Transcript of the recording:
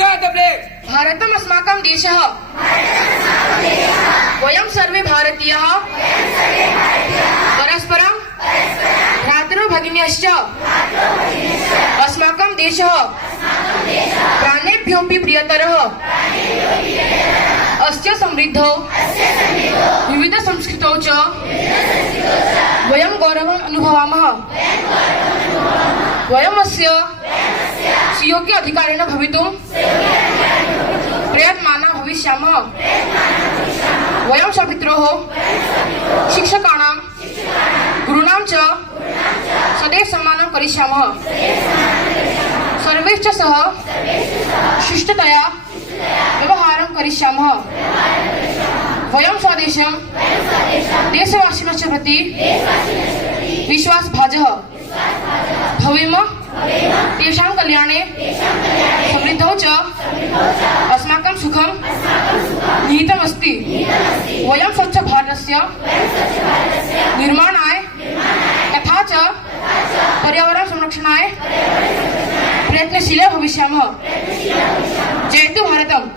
Start the play. भारतम् अस्माकं देशः वयं सर्वे भारतीयाः परस्परं भ्रातृभगिन्यश्च अस्माकं देशः प्राणेभ्योऽपि प्रियतरः अस्य समृद्धौ विविधसंस्कृतौ च वयं गौरवम् अनुभवामः वयमस्य सुयोग्य अधिकारिणः भवितुं प्रयत्नाः भविष्यामः वयं स्वपित्रोः शिक्षकाणां गुरूणां च सदैव सम्मानं करिष्यामः सर्वैश्च सह शिष्टतया व्यवहारं करिष्यामः वयं स्वदेशं देशवासिनः च प्रति विश्वासभाजः भवेम तेषां कल्याणे समृद्धौ च अस्माकं सुखं निहितमस्ति वयं स्वच्छ भारतस्य निर्माणाय तथा च पर्यावरण संरक्षणाय प्रयत्नशीलः भविष्यामः जयतु भारतम्।